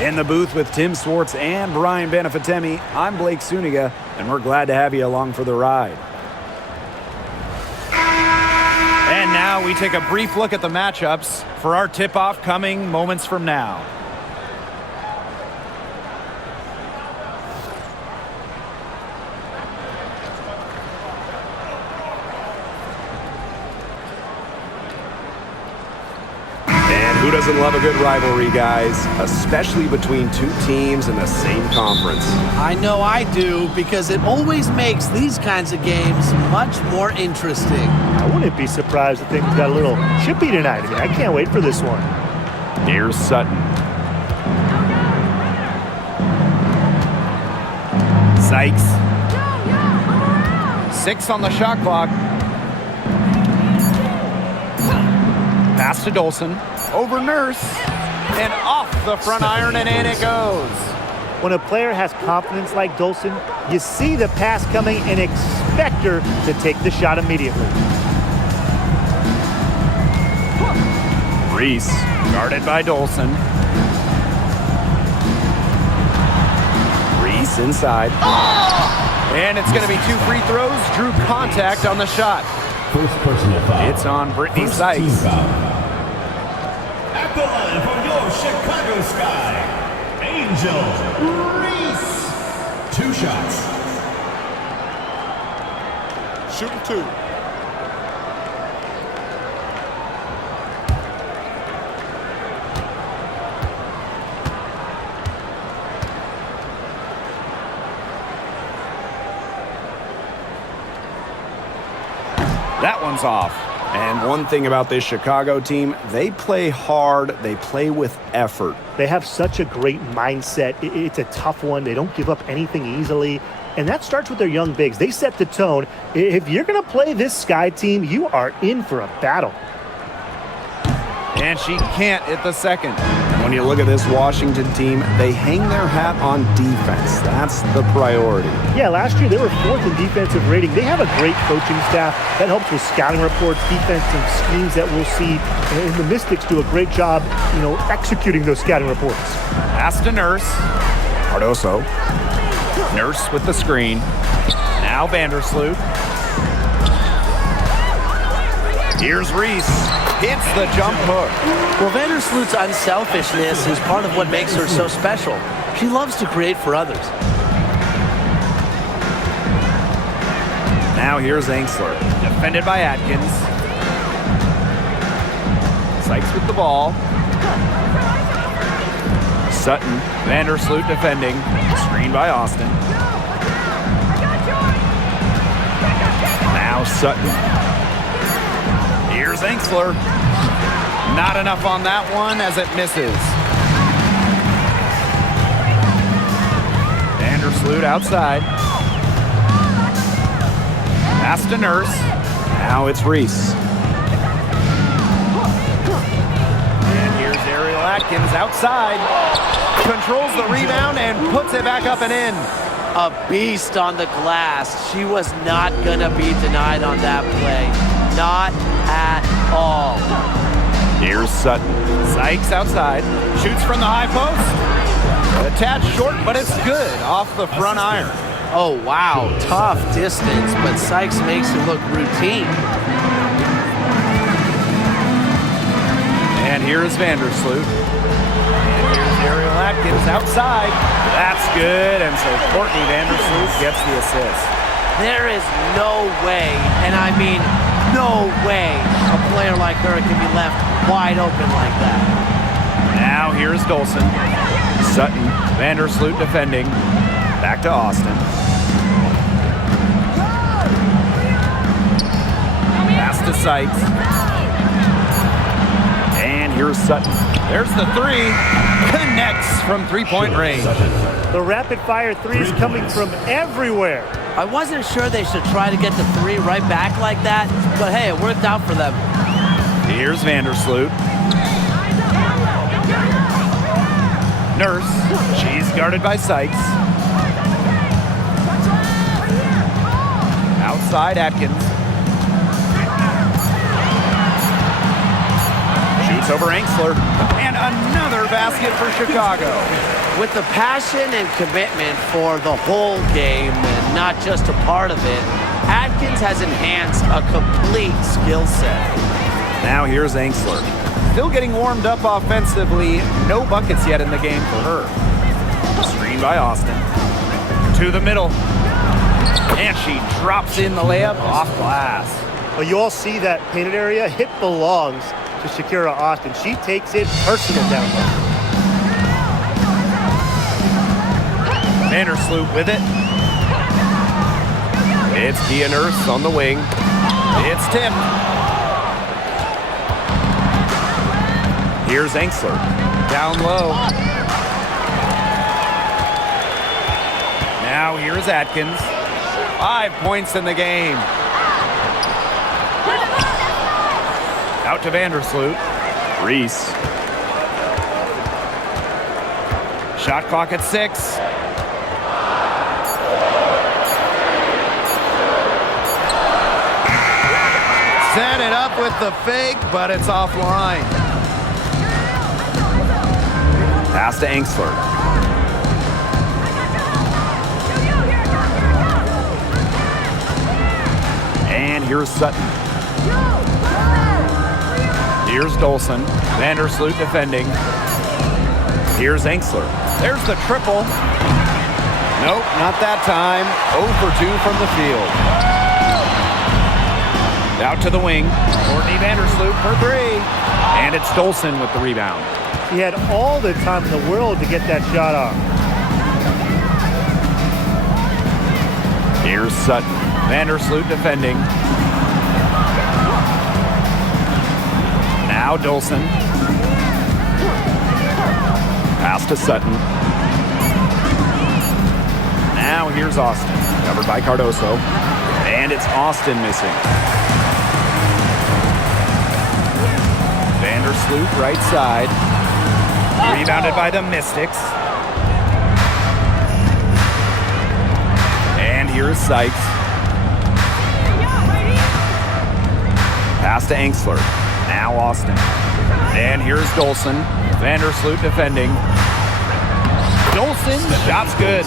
In the booth with Tim Swartz and Brian Benefitemi, I'm Blake Suniga, and we're glad to have you along for the ride. And now we take a brief look at the matchups for our tip-off coming moments from now. Who doesn't love a good rivalry, guys? Especially between two teams in the same conference. I know I do, because it always makes these kinds of games much more interesting. I wouldn't be surprised if things got a little chippy tonight. I can't wait for this one. Here's Sutton. Sykes. 6 on the shot clock. Pass to Dolson. Over Nurse, and off the front iron, and in it goes. When a player has confidence like Dolson, you see the pass coming and expect her to take the shot immediately. Reese, guarded by Dolson. Reese inside. And it's going to be 2 free throws. Drew contact on the shot. First personal foul. It's on Brittany Sykes. At the line for your Chicago Sky, Angel Reese. 2 shots. Shooting 2. That one's off. And one thing about this Chicago team, they play hard, they play with effort. They have such a great mindset. It's a tough one. They don't give up anything easily. And that starts with their young bigs. They set the tone. If you're going to play this Sky team, you are in for a battle. And she can't hit the second. When you look at this Washington team, they hang their hat on defense. That's the priority. Yeah, last year they were 4th in defensive rating. They have a great coaching staff that helps with scouting reports, defensive schemes that we'll see. And the Mystics do a great job, executing those scouting reports. Pass to Nurse. Cardoso. Nurse with the screen. Now Vandersloot. Here's Reese. Hits the jump hook. Well, Vandersloot's unselfishness is part of what makes her so special. She loves to create for others. Now here's Angsler. Defended by Atkins. Sykes with the ball. Sutton. Vandersloot defending. Screen by Austin. Now Sutton. Here's Angsler. Not enough on that one as it misses. Vandersloot outside. Pass to Nurse. Now it's Reese. And here's Ariel Atkins outside. Controls the rebound and puts it back up and in. A beast on the glass. She was not going to be denied on that play. Not at all. Here's Sutton. Sykes outside. Shoots from the high post. A tad short, but it's good off the front iron. Oh, wow. Tough distance, but Sykes makes it look routine. And here's Vandersloot. And here's Ariel Atkins outside. That's good, and so Courtney Vandersloot gets the assist. There is no way, and I mean no way, a player like her can be left wide open like that. Now here's Dolson. Sutton. Vandersloot defending. Back to Austin. Pass to Sykes. And here's Sutton. There's the 3. Connects from 3-point range. The rapid-fire threes coming from everywhere. I wasn't sure they should try to get the 3 right back like that, but hey, it worked out for them. Here's Vandersloot. Nurse. She's guarded by Sykes. Outside Atkins. Gets over Angsler. And another basket for Chicago. With the passion and commitment for the whole game and not just a part of it, Atkins has enhanced a complete skill set. Now here's Angsler. Still getting warmed up offensively. No buckets yet in the game for her. Screen by Austin. To the middle. And she drops in the layup off glass. Well, you all see that painted area? It belongs to Shakira Austin. She takes it personal down low. Vandersloot with it. It's Kia Nurse on the wing. It's tipped. Here's Angsler. Down low. Now here's Atkins. 5 points in the game. Out to Vandersloot. Reese. Shot clock at 6. Set it up with the fake, but it's offline. Pass to Angsler. And here's Sutton. Here's Dolson. Vandersloot defending. Here's Angsler. There's the triple. Nope, not that time. 0 for 2 from the field. Out to the wing. Courtney Vandersloot for 3. And it's Dolson with the rebound. He had all the time in the world to get that shot off. Here's Sutton. Vandersloot defending. Now Dolson. Pass to Sutton. Now here's Austin. Covered by Cardoso. And it's Austin missing. Vandersloot right side. Rebounded by the Mystics. And here's Sykes. Pass to Angsler. Now Austin. And here's Dolson. Vandersloot defending. Dolson, the shot's good.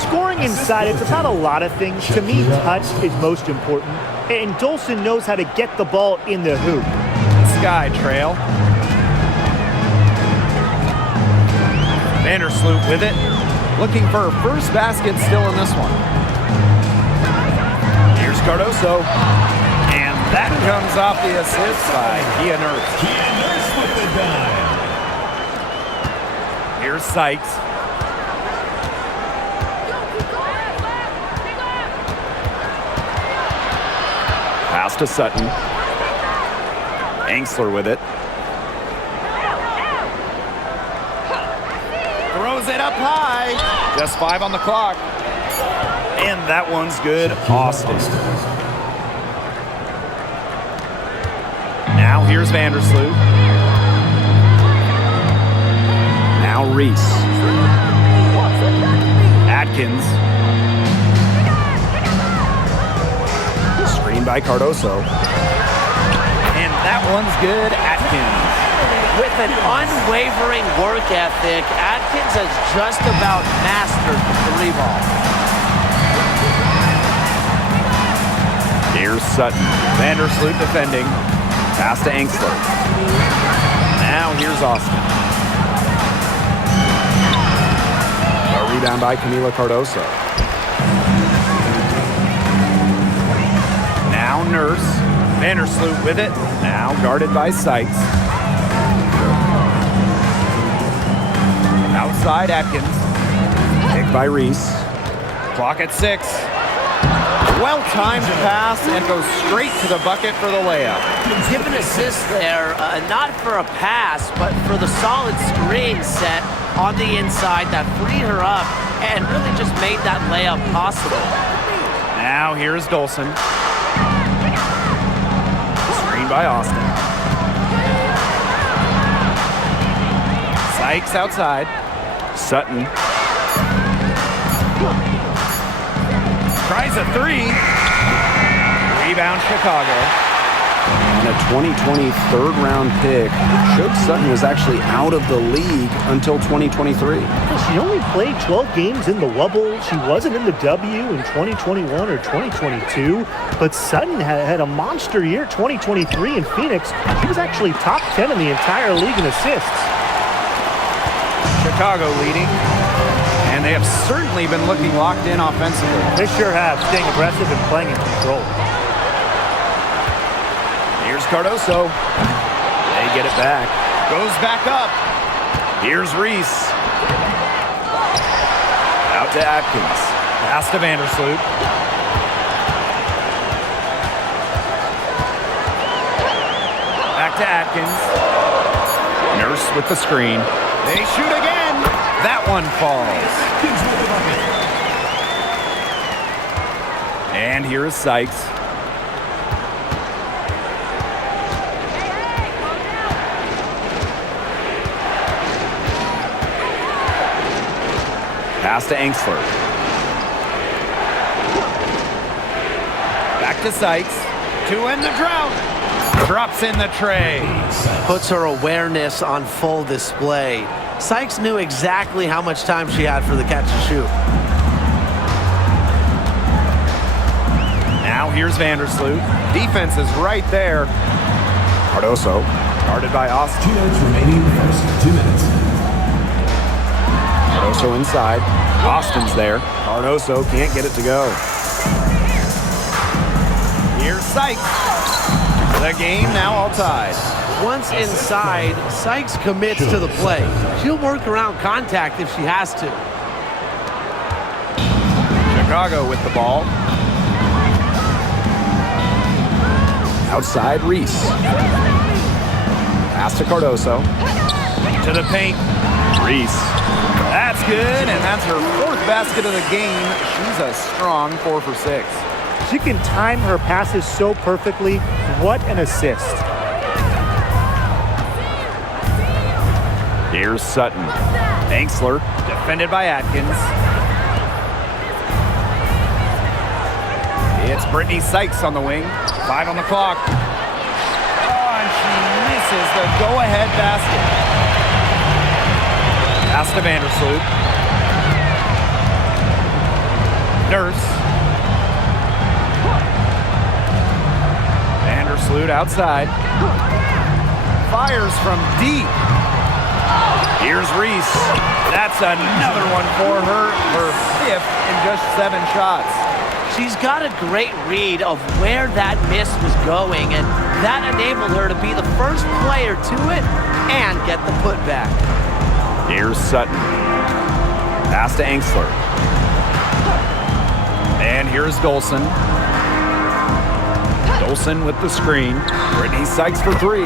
Scoring inside, it's about a lot of things. To me, touch is most important. And Dolson knows how to get the ball in the hoop. Sky trail. Vandersloot with it. Looking for her first basket still in this one. Here's Cardoso. And that comes off the assist by Kia Nurse. Kia Nurse with the dime. Here's Sykes. Pass to Sutton. Angsler with it. Throws it up high. Just 5 on the clock. And that one's good. Austin. Now here's Vandersloot. Now Reese. Atkins. Screen by Cardoso. And that one's good. Atkins. With an unwavering work ethic, Atkins has just about mastered the 3-ball. Here's Sutton. Vandersloot defending. Pass to Angsler. Now here's Austin. A rebound by Camila Cardoso. Now Nurse. Vandersloot with it. Now guarded by Sykes. Outside Atkins. Picked by Reese. Clock at 6. Well-timed pass and goes straight to the bucket for the layup. Give an assist there, not for a pass, but for the solid screen set on the inside that freed her up and really just made that layup possible. Now here's Dolson. Screen by Austin. Sykes outside. Sutton. Tries a 3. Rebound Chicago. And a a 2020 third-round pick. Showed Sutton was actually out of the league until 2023. She only played 12 games in the Wubble. She wasn't in the W in 2021 or 2022. But Sutton had a monster year 2023 in Phoenix. She was actually top 10 in the entire league in assists. Chicago leading. And they have certainly been looking locked in offensively. They sure have, staying aggressive and playing in control. Here's Cardoso. They get it back. Goes back up. Here's Reese. Out to Atkins. Pass to Vandersloot. Back to Atkins. Nurse with the screen. They shoot again. That one falls. And here is Sykes. Pass to Angsler. Back to Sykes. To end the drought. Drops in the tray. Puts her awareness on full display. Sykes knew exactly how much time she had for the catch and shoot. Now here's Vandersloot. Defense is right there. Cardoso. Guarded by Austin. 2 minutes remaining in the first 2 minutes. Cardoso inside. Austin's there. Cardoso can't get it to go. Here's Sykes. The game now all tied. Once inside, Sykes commits to the play. She'll work around contact if she has to. Chicago with the ball. Outside Reese. Pass to Cardoso. To the paint. Reese. That's good, and that's her 4th basket of the game. She's a strong 4 for 6. She can time her passes so perfectly. What an assist. Here's Sutton. Angsler, defended by Atkins. It's Brittany Sykes on the wing. 5 on the clock. Oh, and she misses the go-ahead basket. Pass to Vandersloot. Nurse. Vandersloot outside. Fires from deep. Here's Reese. That's another one for her. Her 5th in just 7 shots. She's got a great read of where that miss was going, and that enabled her to be the first player to it and get the putback. Here's Sutton. Pass to Angsler. And here's Dolson. Dolson with the screen. Brittany Sykes for 3.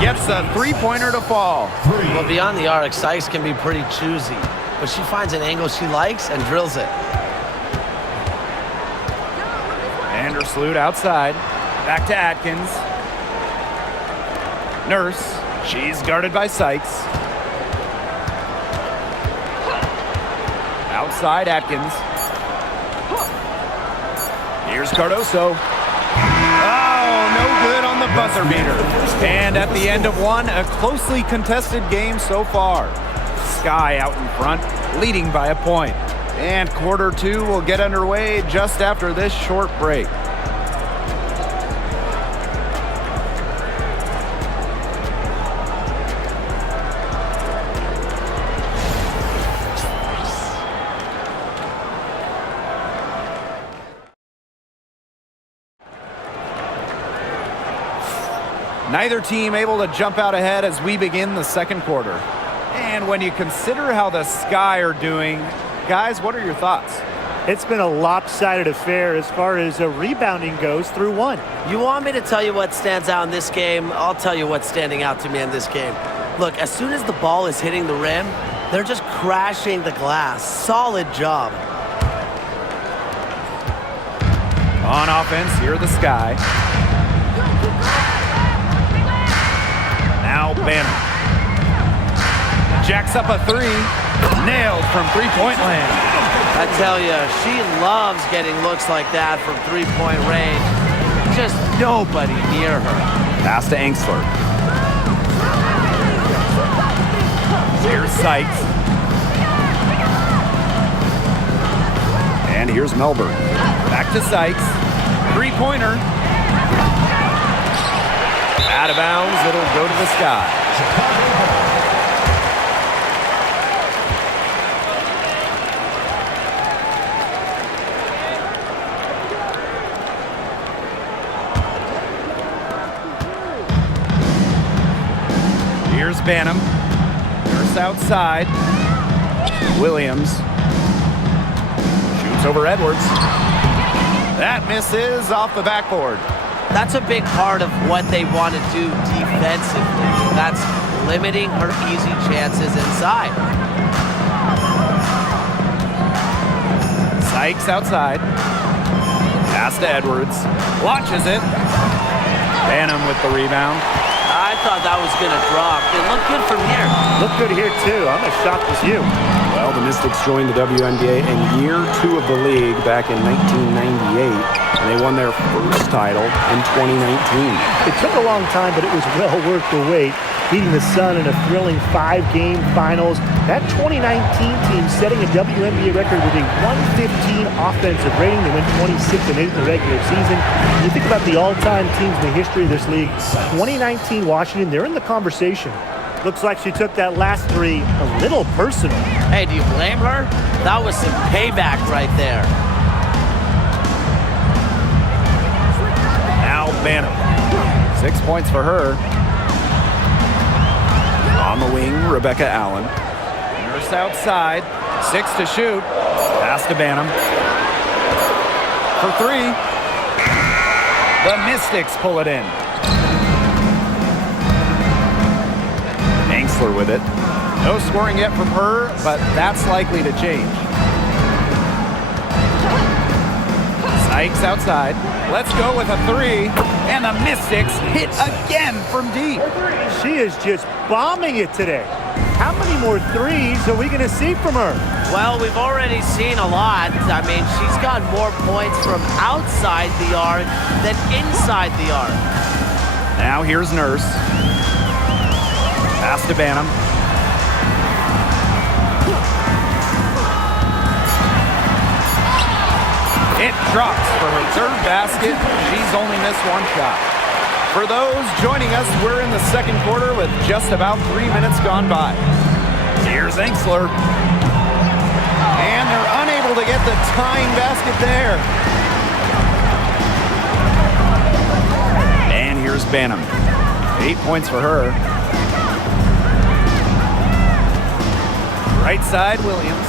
Gets a 3-pointer to fall. Well, beyond the arc, Sykes can be pretty choosy, but she finds an angle she likes and drills it. Vandersloot outside. Back to Atkins. Nurse. She's guarded by Sykes. Outside Atkins. Here's Cardoso. Oh, no good on the buzzer beater. And at the end of one, a closely contested game so far. Sky out in front, leading by a point. And quarter 2 will get underway just after this short break. Neither team able to jump out ahead as we begin the second quarter. And when you consider how the Sky are doing, guys, what are your thoughts? It's been a lopsided affair as far as rebounding goes through one. You want me to tell you what stands out in this game? I'll tell you what's standing out to me in this game. Look, as soon as the ball is hitting the rim, they're just crashing the glass. Solid job. On offense, here are the Sky. Now Banner. Jacks up a 3. Nailed from three-point land. I tell you, she loves getting looks like that from three-point range. just nobody near her. Pass to Angsler. Here's Sykes. And here's Melbourne. Back to Sykes. Three-pointer. Out of bounds. It'll go to the sky. Here's Banham. Nurse outside. Williams. Shoots over Edwards. That misses off the backboard. That's a big part of what they want to do defensively. That's limiting her easy chances inside. Sykes outside. Pass to Edwards. Launches it. Banham with the rebound. I thought that was going to drop. It looked good from here. Looked good here, too. I'm as shocked as you. Well, the Mystics joined the WNBA in year 2 of the league back in 1998, and they won their first title in 2019. It took a long time, but it was well worth the wait, beating the Sun in a thrilling 5-game finals. That 2019 team setting a WNBA record with a 115 offensive rating. They went 26-8 in the regular season. When you think about the all-time teams in the history of this league, 2019 Washington, they're in the conversation. Looks like she took that last three a little personal. Hey, do you blame her? That was some payback right there. Now Banham. 6 points for her. On the wing, Rebecca Allen. Nurse outside. 6 to shoot. Pass to Banham. For 3. The Mystics pull it in. Angsler with it. No scoring yet from her, but that's likely to change. Sykes outside. Let's go with a 3. And the Mystics hit again from deep. She is just bombing it today. How many more threes are we going to see from her? Well, we've already seen a lot. I mean, she's got more points from outside the arc than inside the arc. Now here's Nurse. Pass to Banham. It drops for her third basket. She's only missed one shot. For those joining us, we're in the second quarter with just about 3 minutes gone by. Here's Angsler. And they're unable to get the tying basket there. And here's Banham. 8 points for her. Right side, Williams.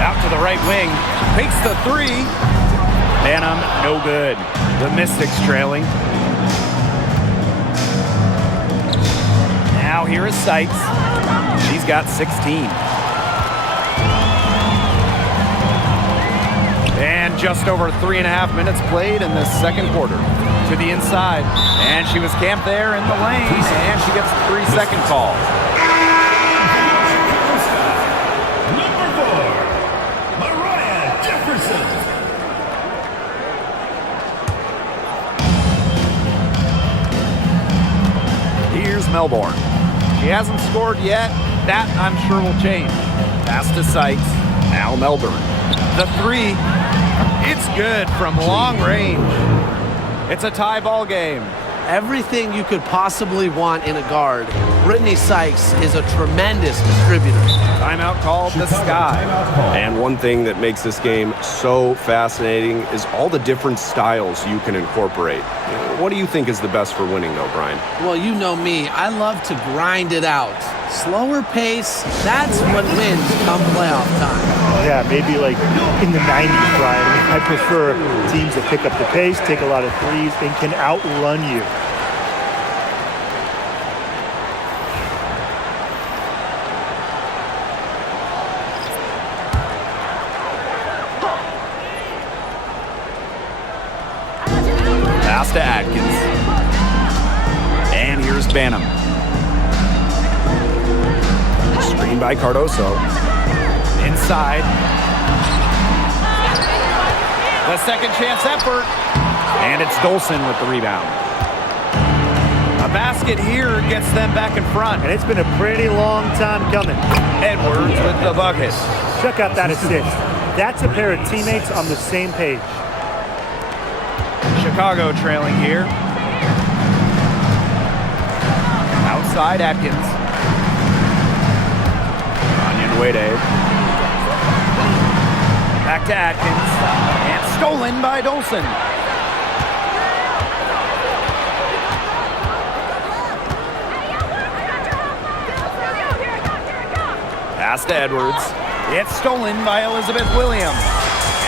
Out to the right wing. Takes the 3. Banham, no good. The Mystics trailing. Now here is Sykes. She's got 16. And just over 3.5 minutes played in this second quarter. To the inside. And she was camped there in the lane. And she gets a 3-second call. Here's Melbourne. She hasn't scored yet. That, I'm sure, will change. Pass to Sykes. Now Melbourne. The 3. It's good from long range. It's a tie ball game. Everything you could possibly want in a guard. Brittany Sykes is a tremendous distributor. Timeout called the Sky. And one thing that makes this game so fascinating is all the different styles you can incorporate. What do you think is the best for winning, though, Brian? Well, you know me. I love to grind it out. Slower pace, that's what wins come playoff time. Yeah, maybe like in the 90s, Brian. I mean, I prefer teams that pick up the pace, take a lot of threes, and can outrun you. Pass to Atkins. And here's Banham. Screen by Cardoso. Inside. outside. The second chance effort. And it's Dolson with the rebound. A basket here gets them back in front. And it's been a pretty long time coming. Edwards with the bucket. Check out that assist. That's a pair of teammates on the same page. Chicago trailing here. Outside Atkins. Wade. Back to Atkins. And stolen by Dolson. Pass to Edwards. It's stolen by Elizabeth Williams.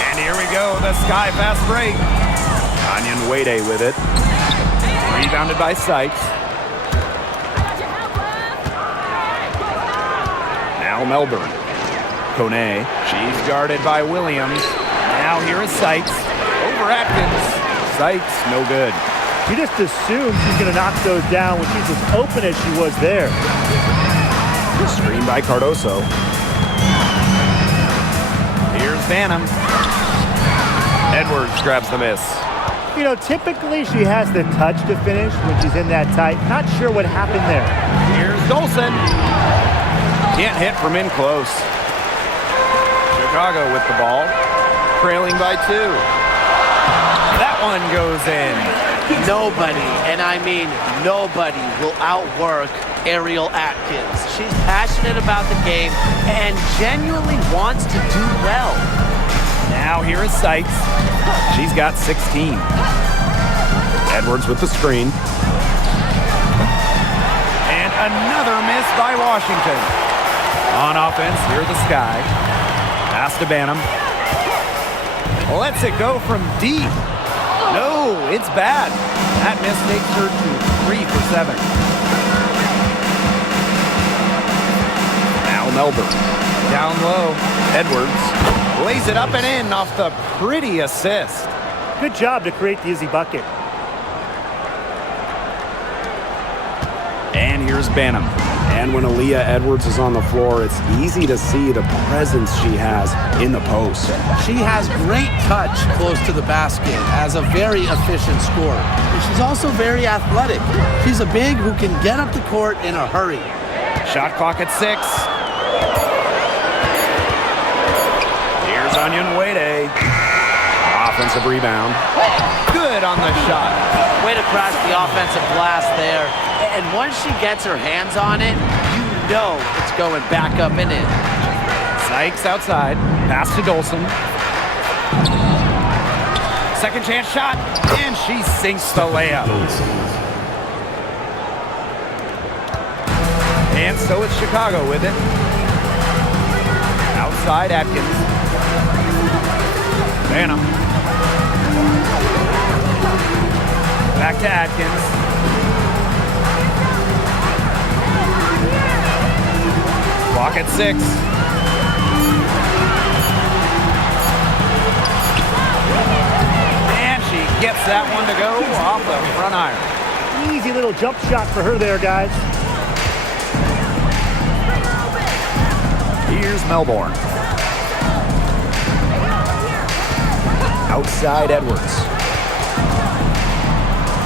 And here we go, the sky fast break. Onion Wade with it. Rebounded by Sykes. Now Melbourne. Kone. She's guarded by Williams. Now here is Sykes. Over Atkins. Sykes, no good. You just assume she's going to knock those down when she's as open as she was there. Screen by Cardoso. Here's Banham. Edwards grabs the miss. You know, typically she has the touch to finish when she's in that tight. Not sure what happened there. Here's Dolson. Can't hit from in close. Chicago with the ball. Trailing by 2. That one goes in. Nobody, and I mean nobody, will outwork Ariel Atkins. She's passionate about the game and genuinely wants to do well. Now here is Sykes. She's got 16. Edwards with the screen. And another miss by Washington. On offense, here the Sky. Pass to Banham. Lets it go from deep. No, it's bad. That miss takes her to 3 for 7. Now Melbourne. Down low. Edwards lays it up and in off the pretty assist. Good job to create the easy bucket. And here's Banham. And when Aaliyah Edwards is on the floor, it's easy to see the presence she has in the post. She has great touch close to the basket as a very efficient scorer. And she's also very athletic. She's a big who can get up the court in a hurry. Shot clock at 6. Here's Onion Wade. Offensive rebound. Good on the shot. Way to crash the offensive glass there. And once she gets her hands on it, you know it's going back up and in. Sykes outside. Pass to Dolson. Second chance shot. And she sinks the layup. And so it's Chicago with it. Outside Atkins. Banham. Back to Atkins. Clock at 6. And she gets that one to go off the front iron. Easy little jump shot for her there, guys. Here's Melbourne. Outside Edwards.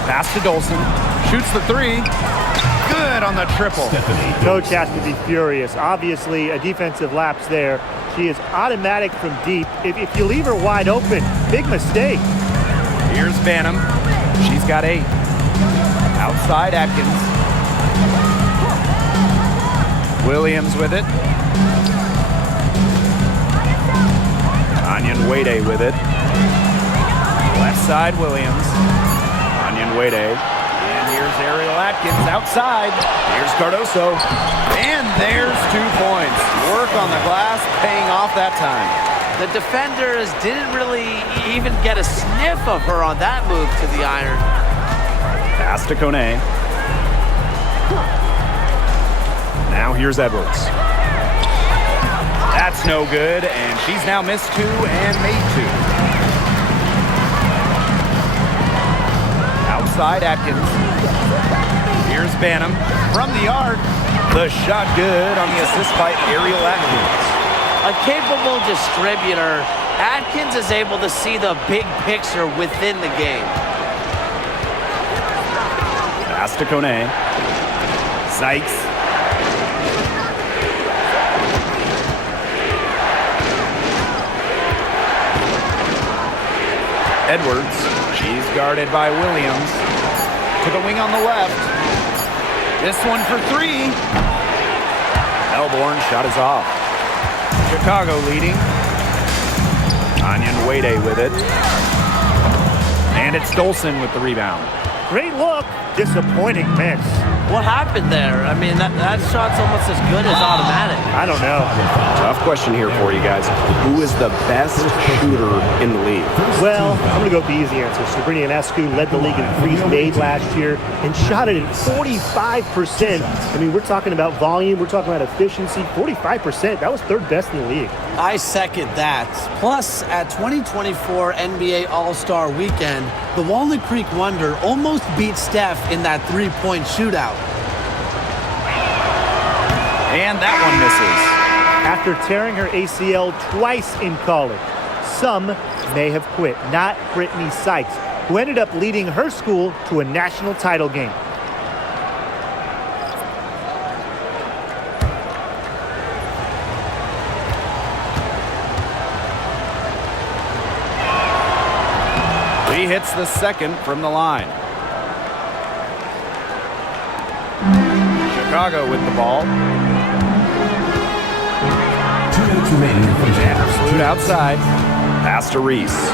Pass to Dolson. Shoots the 3. Good on the triple. Coach has to be furious. Obviously, a defensive lapse there. She is automatic from deep. If you leave her wide open, big mistake. Here's Banham. She's got 8. Outside Atkins. Williams with it. Onion Wade with it. Left side Williams. Onion Wade. And here's Ariel Atkins outside. Here's Cardoso. And there's 2 points. Work on the glass paying off that time. The defenders didn't really even get a sniff of her on that move to the iron. Pass to Kone. Now here's Edwards. That's no good, and she's now missed 2 and made 2. Outside Atkins. Here's Banham from the arc. The shot good on the assist by Ariel Atkins. A capable distributor, Atkins is able to see the big picture within the game. Pass to Kone. Sykes. Edwards. She's guarded by Williams. To the wing on the left. This one for three. Melbourne shot is off. Chicago leading. Anyan Wade with it. And it's Dolson with the rebound. Great look, disappointing miss. What happened there? I mean, that shot's almost as good as automatic. I don't know. Tough question here for you guys. Who is the best shooter in the league? Well, I'm going to go with the easy answer. Sabrina Ionescu led the league in threes made last year and shot it at 45%. I mean, we're talking about volume. We're talking about efficiency. 45%. That was third best in the league. I second that. Plus, at 2024 NBA All-Star Weekend, the Walnut Creek Wonder almost beat Steph in that three-point shootout. And that one misses. After tearing her ACL twice in college, some may have quit. Not Brittany Sykes, who ended up leading her school to a national title game. He hits the second from the line. Chicago with the ball. 2 minutes remaining in the first half. Vandersloot outside. Pass to Reese.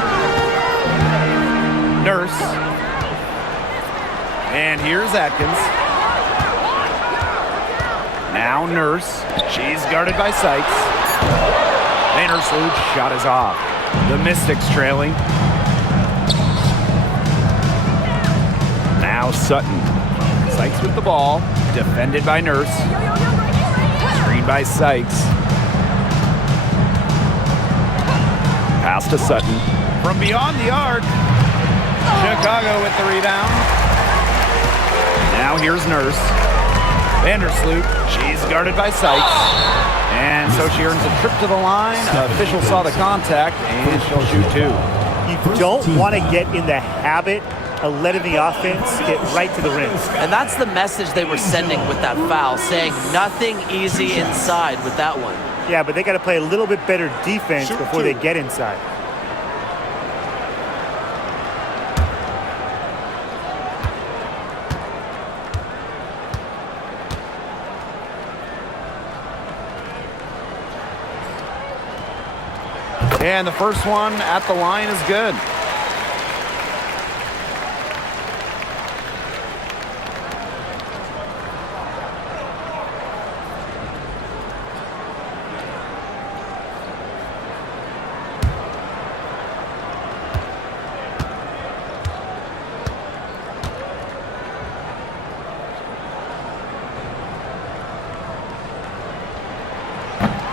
Nurse. And here's Atkins. Now Nurse. She's guarded by Sykes. Vandersloot shot is off. The Mystics trailing. Now Sutton. Sykes with the ball. Defended by Nurse. Screened by Sykes. Pass to Sutton. From beyond the arc. Chicago with the rebound. Now here's Nurse. Vandersloot. She's guarded by Sykes. And so she earns a trip to the line. Official saw the contact, and she'll shoot two. You don't want to get in the habit of letting the offense get right to the rim. And that's the message they were sending with that foul, saying nothing easy inside with that one. Yeah, but they got to play a little bit better defense before they get inside. And the first one at the line is good.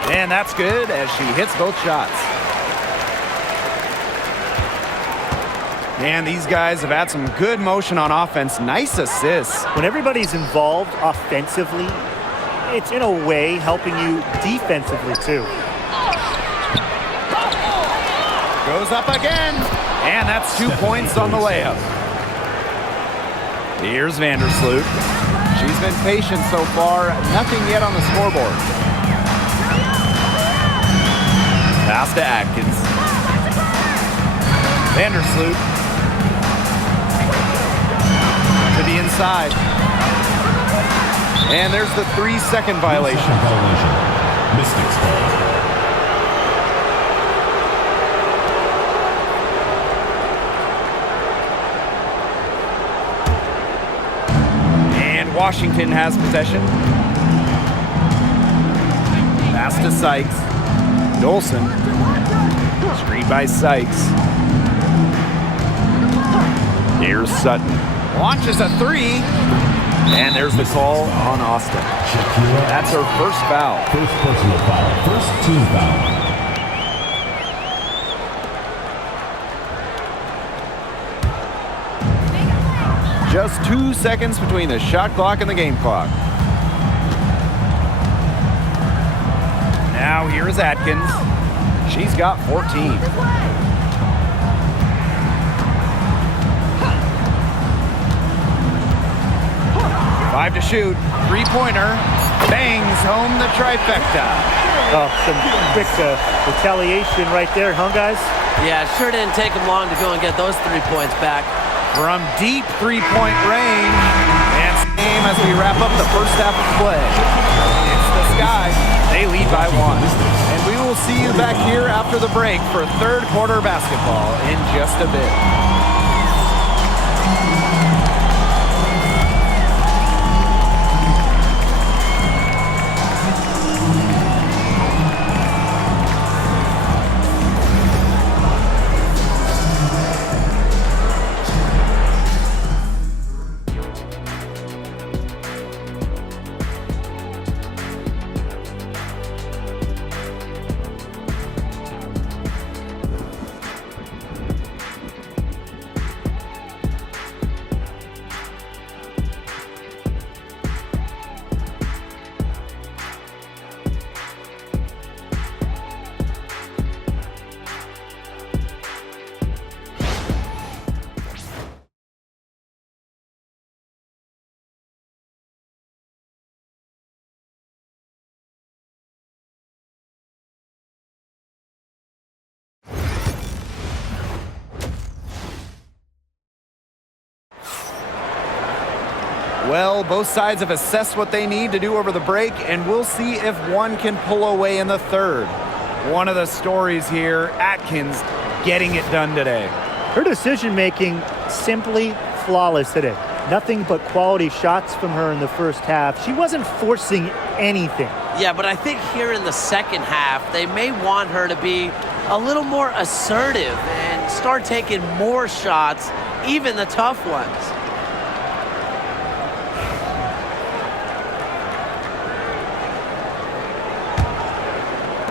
And that's good as she hits both shots. And these guys have had some good motion on offense. Nice assists. When everybody's involved offensively, it's in a way helping you defensively too. Goes up again. And that's 2 points on the layup. Here's Vandersloot. She's been patient so far. Nothing yet on the scoreboard. Pass to Atkins. Vandersloot. To the inside. And there's the 3-second violation. Mystics ball. And Washington has possession. Pass to Sykes. Dolson. Screened by Sykes. Here's Sutton. Launches a three. And there's the call on Austin. That's her first foul. First personal foul. First team foul. Just 2 seconds between the shot clock and the game clock. Now here's Atkins. She's got 14. 5 to shoot. Three-pointer. Bangs home the trifecta. Oh, some quick retaliation right there, huh, guys? Yeah, it sure didn't take them long to go and get those 3 points back. From deep three-point range. And same as we wrap up the first half of play. It's the Sky. They lead by 1. And we will see you back here after the break for third quarter basketball in just a bit. Well, both sides have assessed what they need to do over the break, and we'll see if one can pull away in the third. One of the stories here, Atkins getting it done today. Her decision-making simply flawless today. Nothing but quality shots from her in the first half. She wasn't forcing anything. Yeah, but I think here in the second half, they may want her to be a little more assertive and start taking more shots, even the tough ones.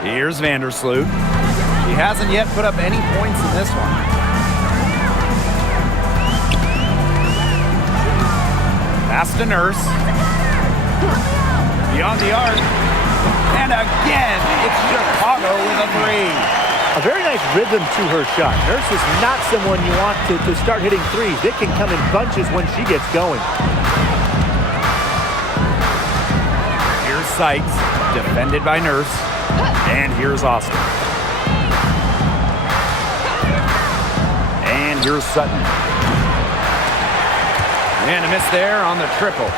Here's Vandersloot. He hasn't yet put up any points in this one. Pass to Nurse. Beyond the arc. And again, it's Chicago with a three. A very nice rhythm to her shot. Nurse is not someone you want to start hitting threes. It can come in bunches when she gets going. Here's Sykes, defended by Nurse. And here's Austin. And here's Sutton. And a miss there on the triple.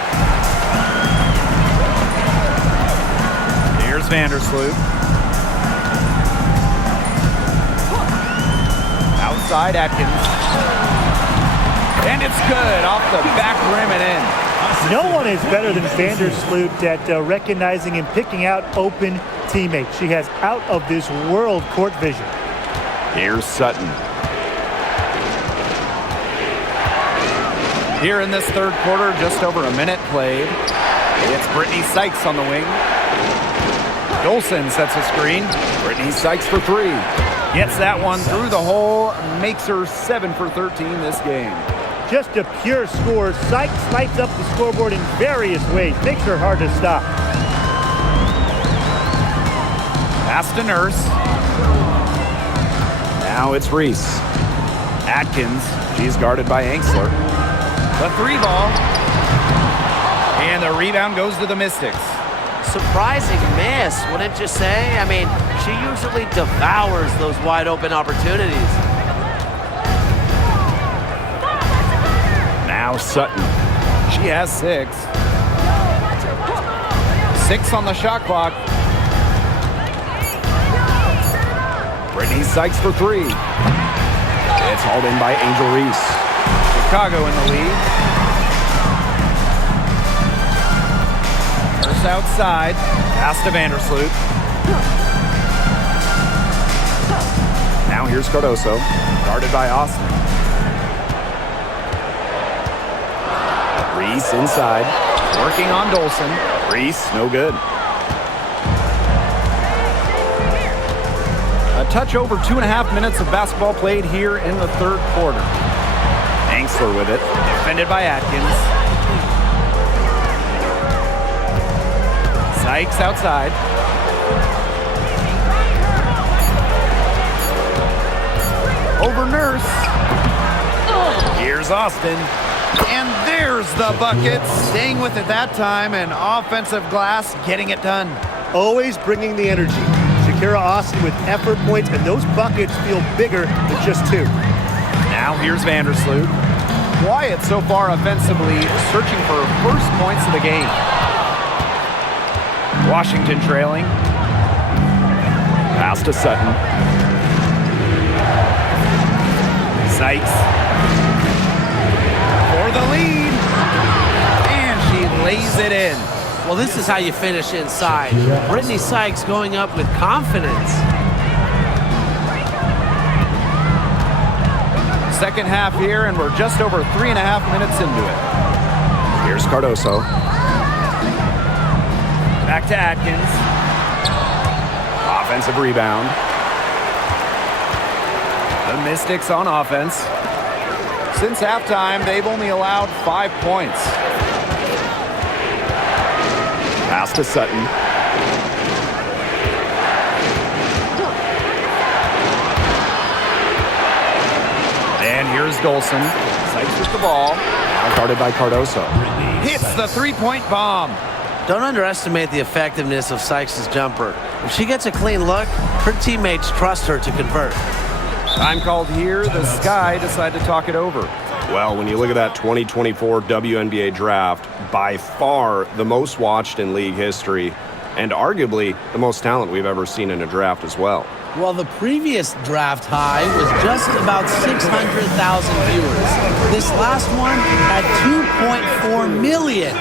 Here's Vandersloot. Outside Atkins. And it's good off the back rim and in. No one is better than Vandersloot at recognizing and picking out open teammates. She has out of this world court vision. Here's Sutton. Here in this third quarter, just over a minute played. It's Brittany Sykes on the wing. Dolson sets a screen. Brittany Sykes for three. Gets that one through the hole. Makes her 7 for 13 this game. Just a pure score. Sykes lights up the scoreboard in various ways. Makes her hard to stop. Pass to Nurse. Now it's Reese. Atkins. She's guarded by Angsler. The three ball. And the rebound goes to the Mystics. Surprising miss, wouldn't you say? I mean, she usually devours those wide open opportunities. Now Sutton. She has 6. 6 on the shot clock. Brittany Sykes for 3. It's hauled in by Angel Reese. Chicago in the lead. First outside. Pass to Vandersloot. Now here's Cardoso. Guarded by Austin. Reese inside. Working on Dolson. Reese, no good. A touch over 2.5 minutes of basketball played here in the third quarter. Angsler with it. Defended by Atkins. Sykes outside. Over Nurse. Here's Austin. And there's the bucket. Staying with it that time, and offensive glass getting it done. Always bringing the energy. Shakira Austin with effort points, and those buckets feel bigger than just 2. Now here's Vandersloot. Quiet so far offensively, searching for first points of the game. Washington trailing. Pass to Sutton. Sykes. For the lead. And she lays it in. Well, this is how you finish inside. Brittany Sykes going up with confidence. Second half here, and we're just over 3.5 minutes into it. Here's Cardoso. Back to Atkins. Offensive rebound. The Mystics on offense. Since halftime, they've only allowed 5 points. Pass to Sutton. And here's Dolson. Sykes with the ball. Now guarded by Cardoso. Hits the three-point bomb. Don't underestimate the effectiveness of Sykes' jumper. If she gets a clean look, her teammates trust her to convert. Time called here. The Sky decide to talk it over. Well, when you look at that 2024 WNBA draft, by far the most watched in league history, and arguably the most talent we've ever seen in a draft as well. Well, the previous draft high was just about 600,000 viewers. This last one had 2.4 million,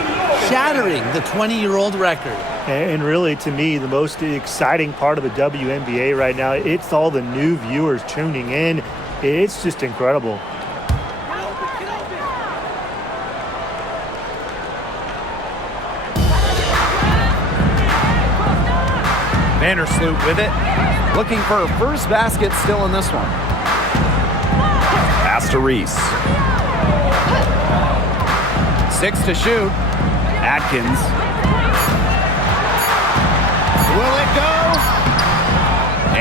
shattering the 20-year-old record. And really, to me, the most exciting part of the WNBA right now, it's all the new viewers tuning in. It's just incredible. Vandersloot with it. Looking for her first basket still in this one. Pass to Reese. 6 to shoot. Atkins. Will it go?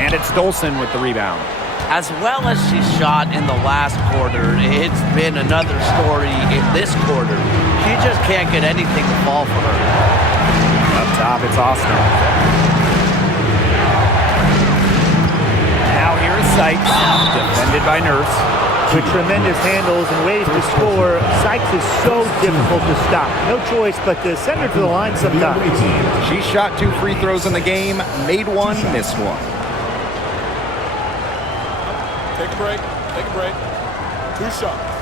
And it's Dolson with the rebound. As well as she shot in the last quarter, it's been another story in this quarter. She just can't get anything to fall for her. Up top, it's Austin. Now here is Sykes, defended by Nurse. With tremendous handles and ways to score, Sykes is so difficult to stop. No choice but to send her to the line sometimes. She shot 2 free throws in the game, made one, missed one. Take a break. Take a break. 2 shots.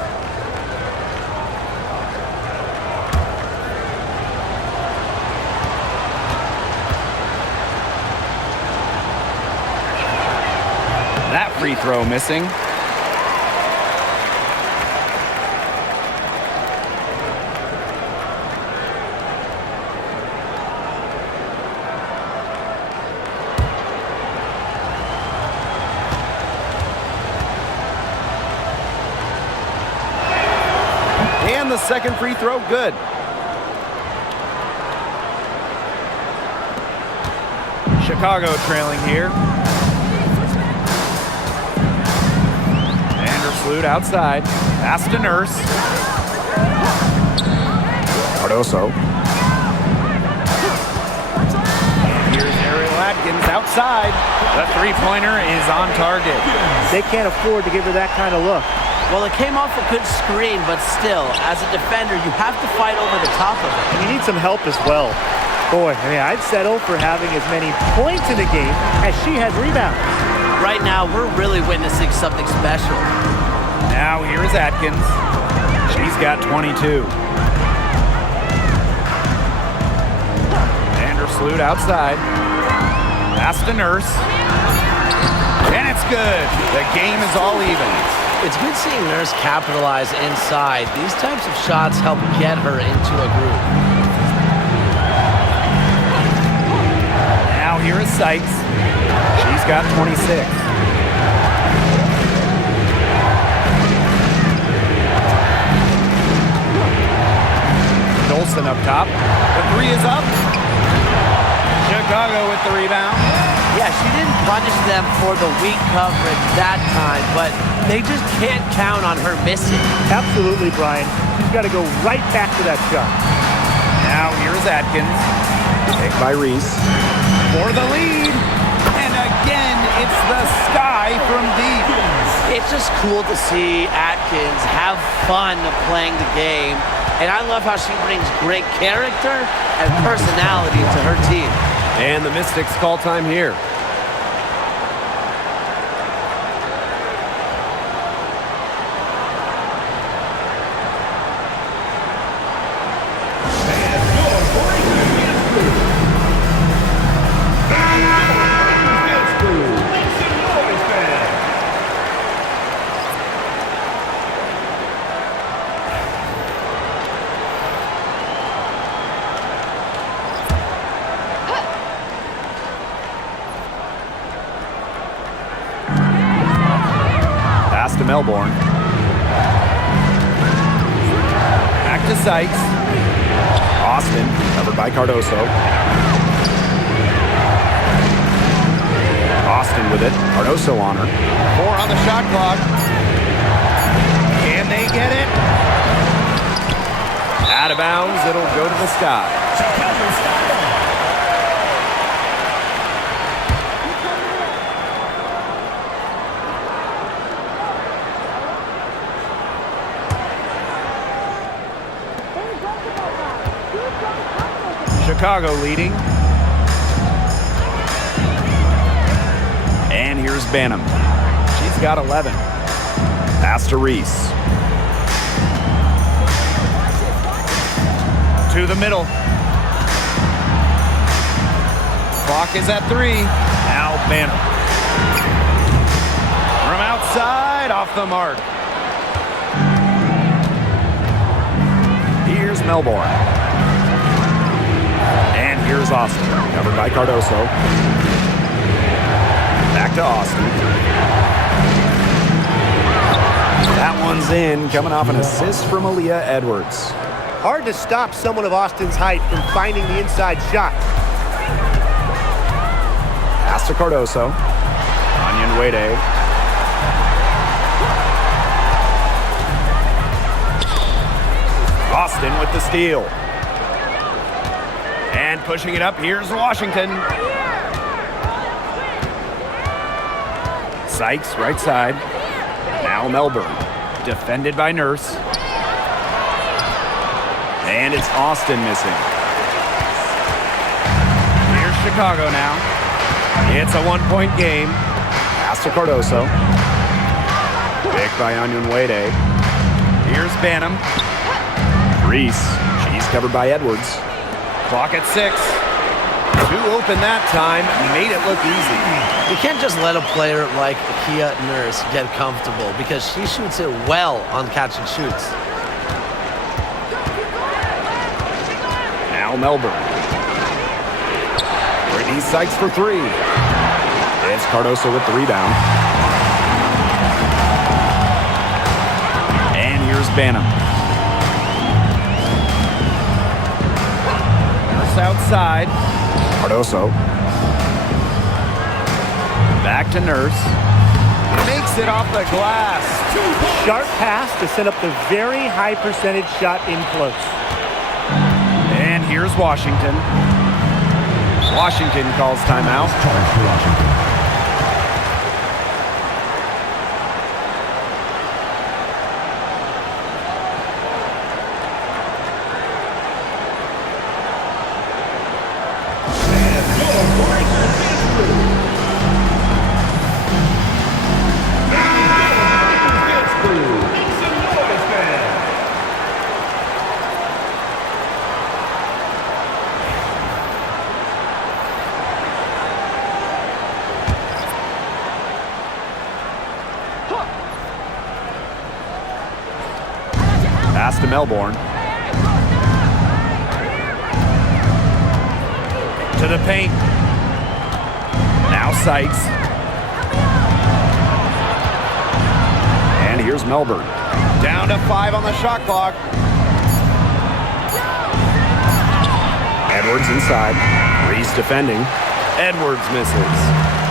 That free throw missing. And the second free throw, good. Chicago trailing here. Vandersloot outside. Pass to Nurse. Cardoso. Here's Ariel Atkins outside. The three-pointer is on target. They can't afford to give her that kind of look. Well, it came off a good screen, but still, as a defender, you have to fight over the top of it. And you need some help as well. Boy, I mean, I'd settle for having as many points in the game as she has rebounds. Right now, we're really witnessing something special. Now here is Atkins. She's got 22. Vandersloot outside. Pass to Nurse. And it's good. The game is all even. It's good seeing Nurse capitalize inside. These types of shots help get her into a groove. Now here is Sykes. She's got 26. Dolson up top. The three is up. Chicago with the rebound. Yeah, she didn't punish them for the weak coverage that time, but they just can't count on her missing. Absolutely, Brian. She's got to go right back to that shot. Now here's Atkins Picked by Reese. for the lead. And again, it's the sky from deep. It's just cool to see Atkins have fun playing the game, and I love how she brings great character and personality to her team. And the Mystics call time here. Pass to Melbourne. Back to Sykes. Austin, covered by Cardoso. Austin with it. Cardoso on her. 4 on the shot clock. Can they get it? Out of bounds, it'll go to the sky. Chicago leading. And here's Banham. She's got 11. Pass to Reese. To the middle. Clock is at 3. Now Banham. From outside, off the mark. Here's Melbourne. And here's Austin, covered by Cardoso. Back to Austin. That one's in, coming off an assist from Aaliyah Edwards. Hard to stop someone of Austin's height from finding the inside shot. Pass to Cardoso. Onion Wade. Austin with the steal. And pushing it up, here's Washington. Sykes, right side. Now Melbourne. Defended by Nurse. And it's Austin missing. Here's Chicago now. It's a one-point game. Pass to Cardoso. Picked by Onion Wade. Here's Banham. Reese. She's covered by Edwards. Clock at 6. 2 open that time. Made it look easy. You can't just let a player like Kia Nurse get comfortable because she shoots it well on catch and shoots. Now Melbourne. Brittany Sykes for 3. It's Cardoso with the rebound. And here's Banham. Nurse outside. Cardoso. Back to Nurse. Makes it off the glass. Sharp pass to set up the very high percentage shot in close. And here's Washington. Washington calls timeout. Pass to Melbourne. To the paint. Now Sykes. And here's Melbourne. Down to 5 on the shot clock. Edwards inside. Reese defending. Edwards misses.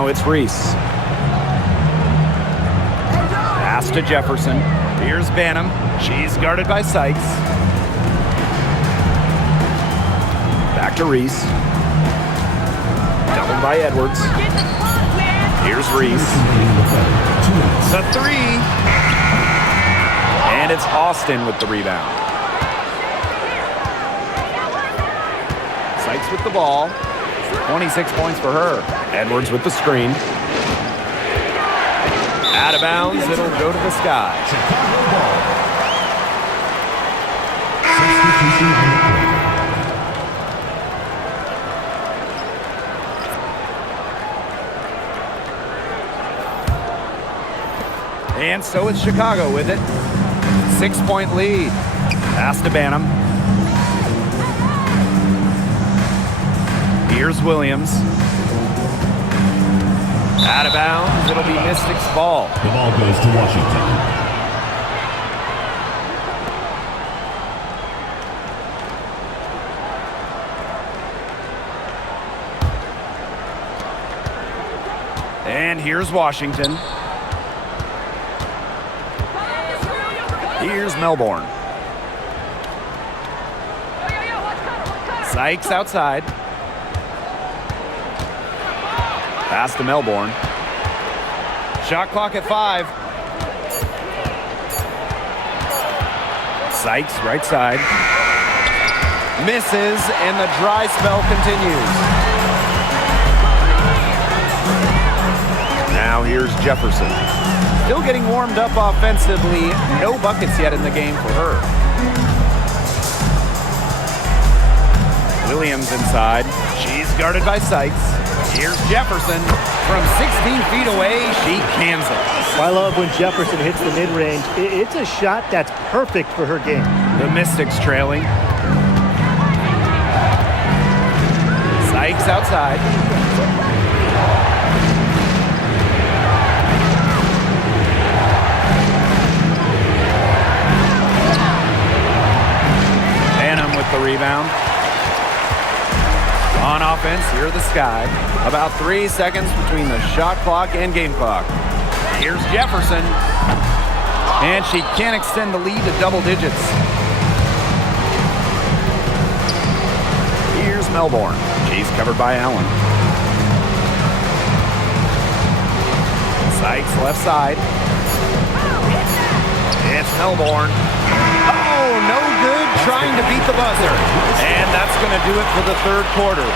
Now it's Reese. Pass to Jefferson. Here's Banham. She's guarded by Sykes. Back to Reese. Doubled by Edwards. Here's Reese. The three. And it's Austin with the rebound. Sykes with the ball. 26 points for her. Edwards with the screen. Out of bounds, it'll go to the sky. And so it's Chicago with it. 6-point lead. Pass to Banham. Here's Williams. Out of bounds. It'll be Mystics' ball. The ball goes to Washington. And here's Washington. Here's Melbourne. Sykes outside. Pass to Melbourne. Shot clock at 5. Sykes right side. Misses, and the dry spell continues. Now here's Jefferson. Still getting warmed up offensively. No buckets yet in the game for her. Williams inside. She's guarded by Sykes. Here's Jefferson. From 16 feet away, she cans it. I love when Jefferson hits the mid-range. It's a shot that's perfect for her game. The Mystics trailing. Sykes outside. Banham with the rebound. On offense, here are the Sky. About 3 seconds between the shot clock and game clock. Here's Jefferson. And she can't extend the lead to double digits. Here's Melbourne. She's covered by Allen. Sykes left side. It's Melbourne. Oh, no good, trying to beat the buzzer. And that's going to do it for the third quarter.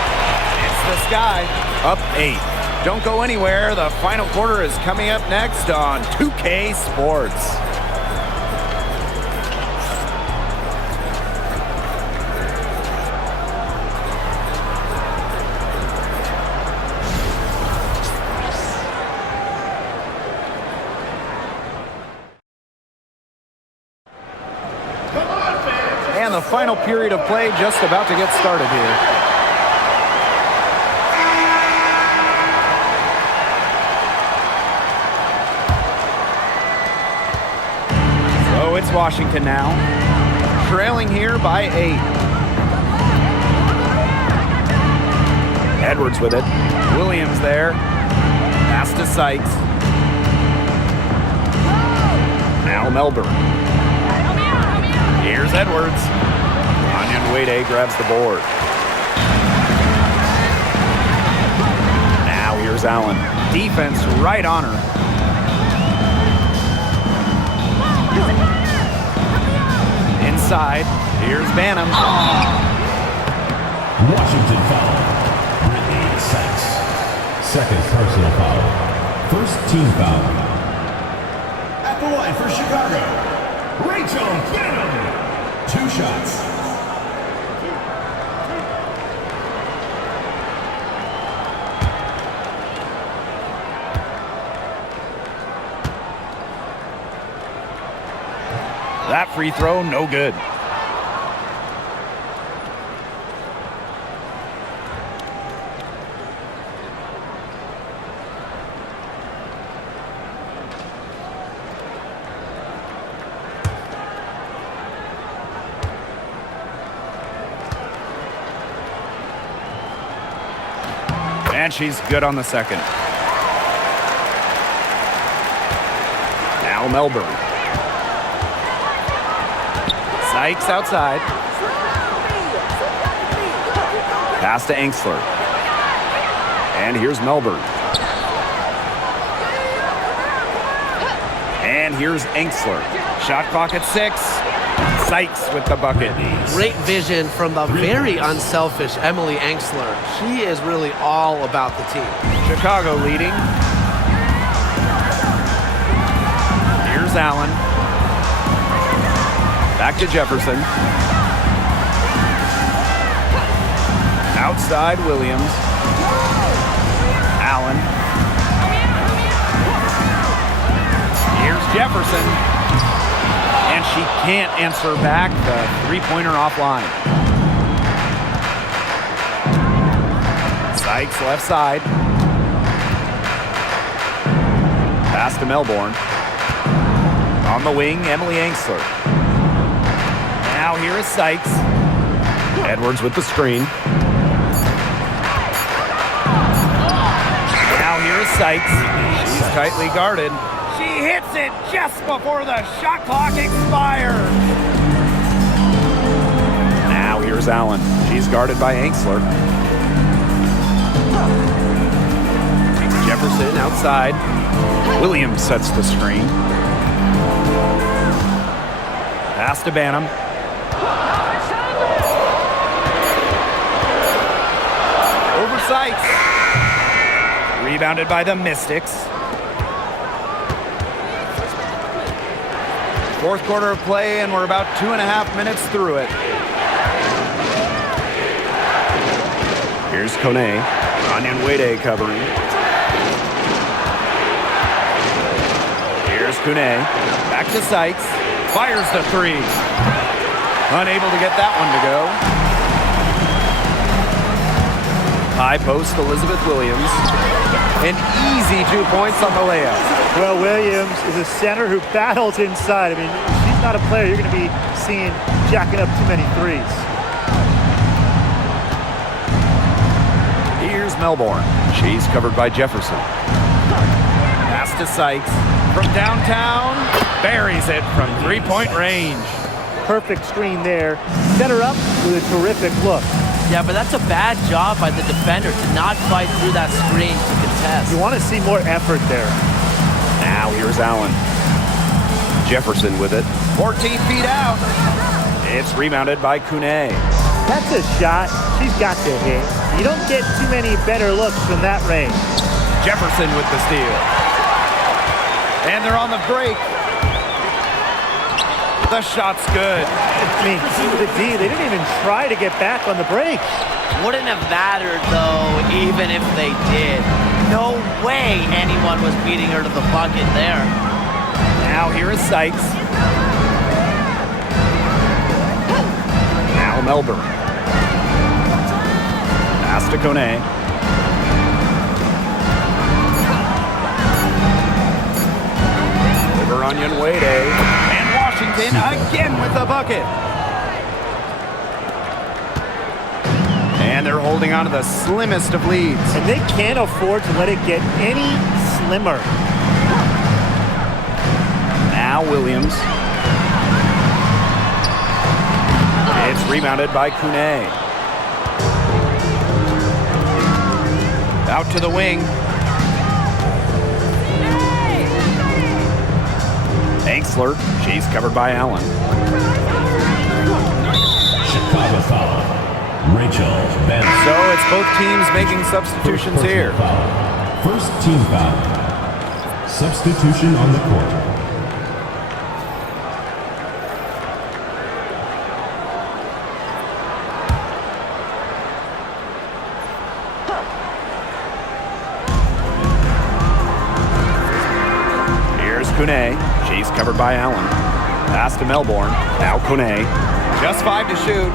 It's the Sky, up 8. Don't go anywhere. The final quarter is coming up next on 2K Sports. And the final period of play just about to get started here. So it's Washington now, trailing here by 8. Edwards with it. Williams there. Pass to Sykes. Now Melbourne. Here's Edwards. Onion Wade grabs the board. Now here's Allen. Defense right on her. Inside. Here's Banham. Washington foul. Brittany Sykes. Second personal foul. First team foul. At the line for Chicago, Rachel Banham. 2 shots. That free throw, no good. And she's good on the second. Now Melbourne. Sykes outside. Pass to Angsler. And here's Melbourne. And here's Angsler. Shot clock at 6. Sykes with the bucket. Great vision from the very unselfish Emily Angsler. She is really all about the team. Chicago leading. Here's Allen. Back to Jefferson. Outside Williams. Allen. Here's Jefferson. And she can't answer back the three-pointer offline. Sykes left side. Pass to Melbourne. On the wing, Emily Angsler. Now here is Sykes. Edwards with the screen. Now here is Sykes. She's tightly guarded. She hits it just before the shot clock expires. Now here's Allen. She's guarded by Angsler. Jefferson outside. Williams sets the screen. Pass to Banham. Over Sykes. Rebounded by the Mystics. Fourth quarter of play, and we're about 2.5 minutes through it. Here's Kone. Onion Wade covering. Here's Kone. Back to Sykes. Fires the three. Unable to get that one to go. High post, Elizabeth Williams. An easy 2 points on the layup. Well, Williams is a center who battles inside. I mean, she's not a player you're going to be seeing jacking up too many threes. Here's Melbourne. She's covered by Jefferson. Pass to Sykes. From downtown, buries it from three-point range. Perfect screen there. Set her up with a terrific look. Yeah, but that's a bad job by the defender to not fight through that screen to contest. You want to see more effort there. Now here's Allen. Jefferson with it. 14 feet out. It's rebounded by Kone. That's a shot she's got to hit. You don't get too many better looks from that range. Jefferson with the steal. And they're on the break. The shot's good. I mean, the D, they didn't even try to get back on the break. Wouldn't have mattered, though, even if they did. No way anyone was beating her to the bucket there. Now here is Sykes. Now Melbourne. Pass to Kone. Over Onion Wade. And Washington again with the bucket. And they're holding on to the slimmest of leads. And they can't afford to let it get any slimmer. Now Williams. It's rebounded by Kone. Out to the wing. Angsler. She's covered by Allen. Chicago foul. Rachel Benson. So it's both teams making substitutions here. Foul. First team foul. Substitution on the court. Here's Kone. She's covered by Allen. Pass to Melbourne. Now Kone. Just 5 to shoot.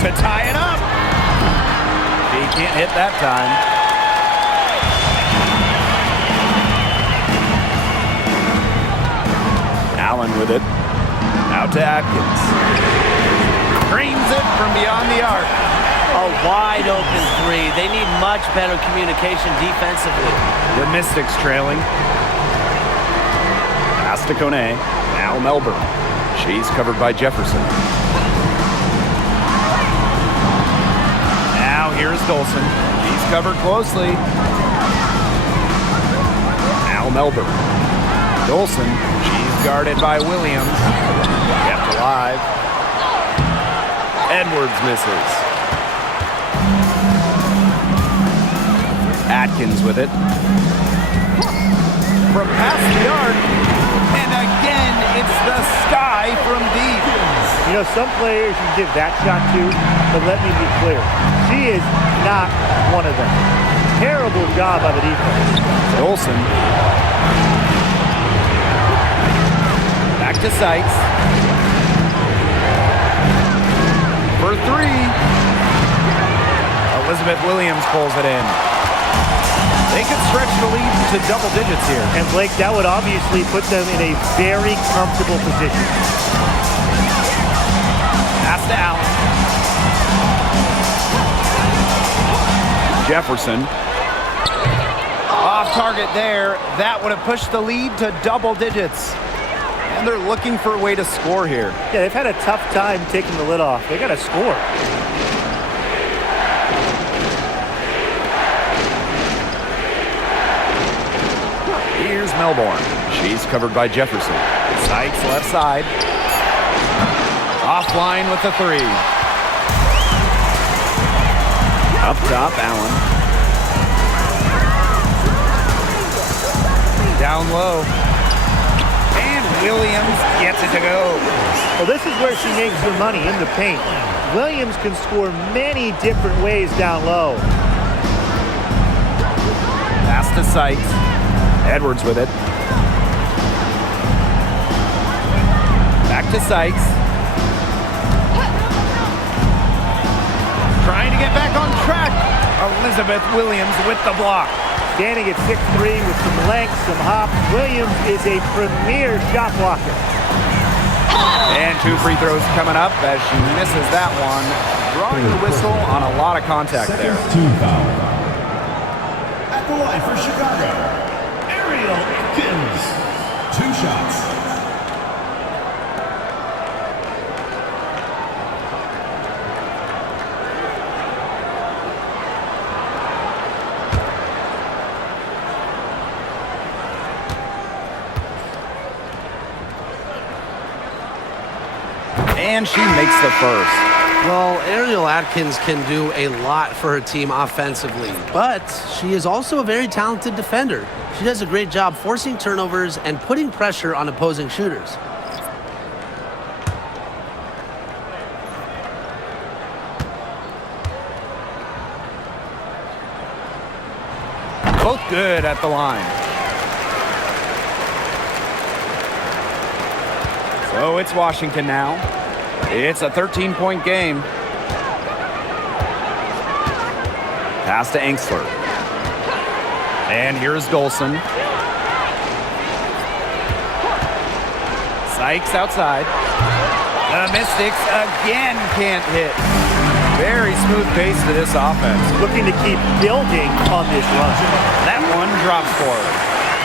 To tie it up. He can't hit that time. Allen with it. Out to Atkins. Screams it from beyond the arc. A wide open three. They need much better communication defensively. The Mystics trailing. Pass to Kone. Now Melbourne. She's covered by Jefferson. Now here's Dolson. He's covered closely. Now Melbourne. Dolson. She's guarded by Williams. Kept alive. Edwards misses. Atkins with it. From past the arc. And again, it's the sky from deep. You know, some players you give that shot to, but let me be clear. She is not one of them. Terrible job by the defense. Dolson. Back to Sykes. For three. Elizabeth Williams pulls it in. They could stretch the lead to double digits here. And Blake, that would obviously put them in a very comfortable position. Pass to Allen. Jefferson. Off target there. That would have pushed the lead to double digits. And they're looking for a way to score here. Yeah, they've had a tough time taking the lid off. They got to score. Here's Melbourne. She's covered by Jefferson. Sykes left side. Offline with the three. Up top, Allen. Down low. And Williams gets it to go. Well, this is where she makes her money, in the paint. Williams can score many different ways down low. Pass to Sykes. Edwards with it. Back to Sykes. Trying to get back on track. Elizabeth Williams with the block. Standing at 6'3" with some length, some hop. Williams is a premier shot blocker. And two free throws coming up as she misses that one. Drawing the whistle on a lot of contact there. Second team foul. At the line for Chicago, Atkins. 2 shots. And she makes the first. Well, Ariel Atkins can do a lot for her team offensively, but she is also a very talented defender. She does a great job forcing turnovers and putting pressure on opposing shooters. Both good at the line. So it's Washington now. It's a 13-point game. Pass to Engstler. And here's Dolson. Sykes outside. The Mystics again can't hit. Very smooth pace to this offense. Looking to keep building on this run. That one drops for her.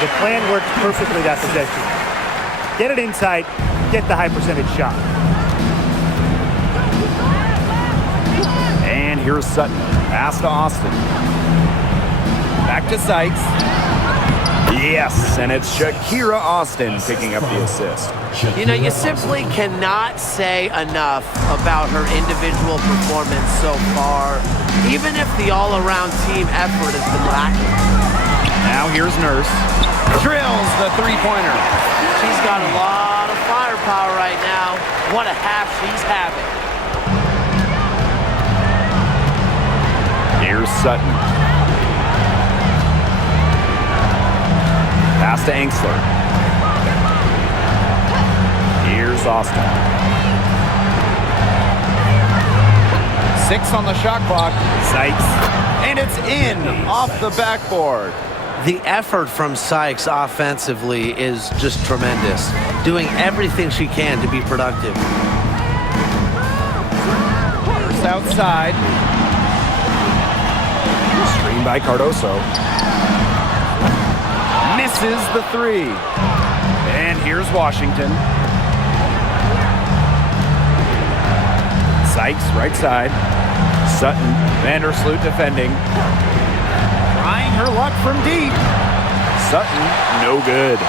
The plan worked perfectly that possession. Get it inside, get the high percentage shot. And here's Sutton. Pass to Austin. Back to Sykes. Yes, and it's Shakira Austin picking up the assist. You know, you simply cannot say enough about her individual performance so far, even if the all-around team effort has been lacking. Now here's Nurse. Drills the three-pointer. She's got a lot of firepower right now. What a half she's having. Here's Sutton. Pass to Engstler. Here's Austin. 6 on the shot clock. Sykes. And it's in off the backboard. The effort from Sykes offensively is just tremendous, doing everything she can to be productive. First outside. by Cardoso. Misses the three. And here's Washington. Sykes, right side. Sutton, Vandersloot defending. Trying her luck from deep. Sutton, no good.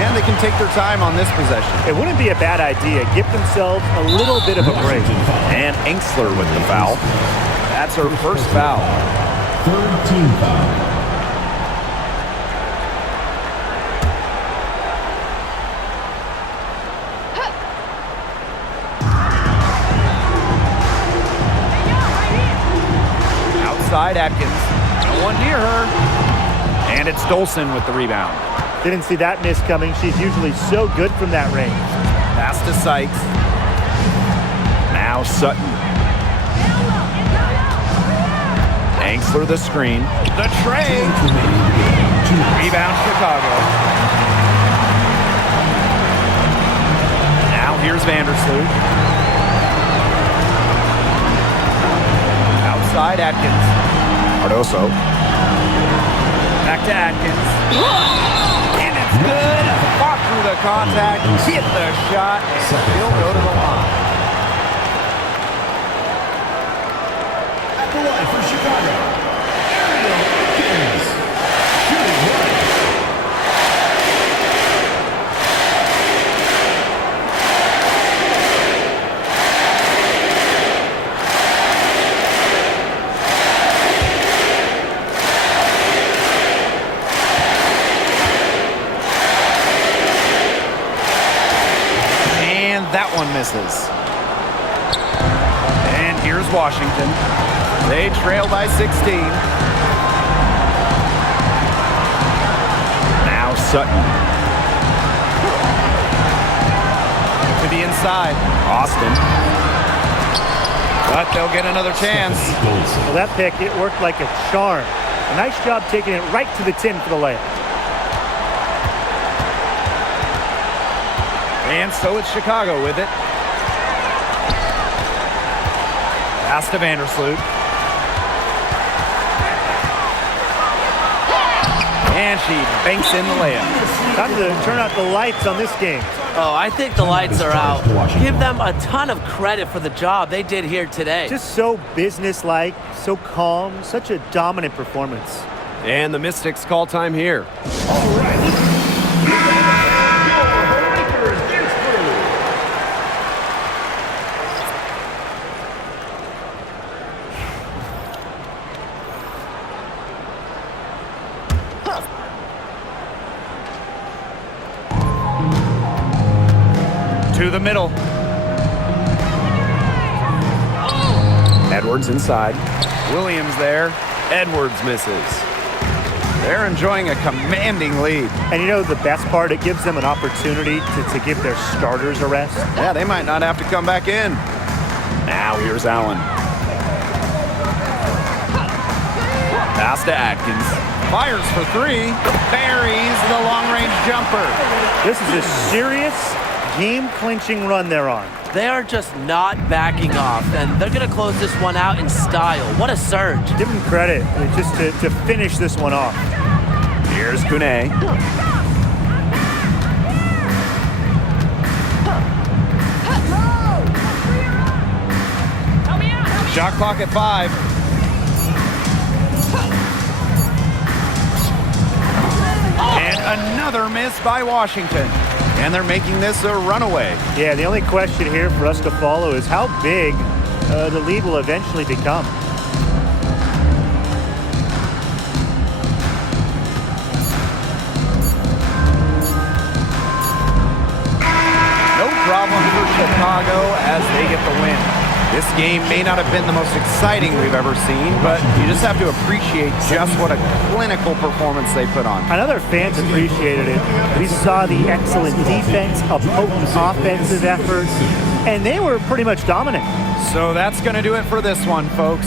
And they can take their time on this possession. It wouldn't be a bad idea. Give themselves a little bit of a break. And Engstler with the foul. That's her first foul. Third team foul. Outside Atkins. No one near her. And it's Dolson with the rebound. Didn't see that miss coming. She's usually so good from that range. Pass to Sykes. Now Sutton. Engstler the screen. The tray. Rebound Chicago. Now here's Vandersloot. Outside Atkins. Cardoso. Back to Atkins. And it's good. Fought through the contact. Hit the shot. And still go to the line. At the line for Chicago, Kings. Shooting one. That one misses. And here's Washington. They trail by 16. Now Sutton. To the inside. Austin. But they'll get another chance. Well, that pick, it worked like a charm. A nice job taking it right to the tin for the layup. And so it's Chicago with it. Pass to Vandersloot. And she banks in the layup. Time to turn out the lights on this game. Oh, I think the lights are out. Give them a ton of credit for the job they did here today. Just so businesslike, so calm, such a dominant performance. And the Mystics call time here. All right. To the middle. Edwards inside. Williams there. Edwards misses. They're enjoying a commanding lead. And you know the best part? It gives them an opportunity to give their starters a rest. Yeah, they might not have to come back in. Now here's Allen. Pass to Atkins. Fires for three. Buries the long-range jumper. This is a serious game-clinching run they're on. They are just not backing off, and they're going to close this one out in style. What a surge. Give them credit just to finish this one off. Here's Kune. Shot clock at 5. And another miss by Washington. And they're making this a runaway. Yeah, the only question here for us to follow is how big the lead will eventually become. No problem for Chicago as they get the win. This game may not have been the most exciting we've ever seen, but you just have to appreciate just what a clinical performance they put on. I know their fans appreciated it. We saw the excellent defense, a potent offensive effort, and they were pretty much dominant. So that's going to do it for this one, folks.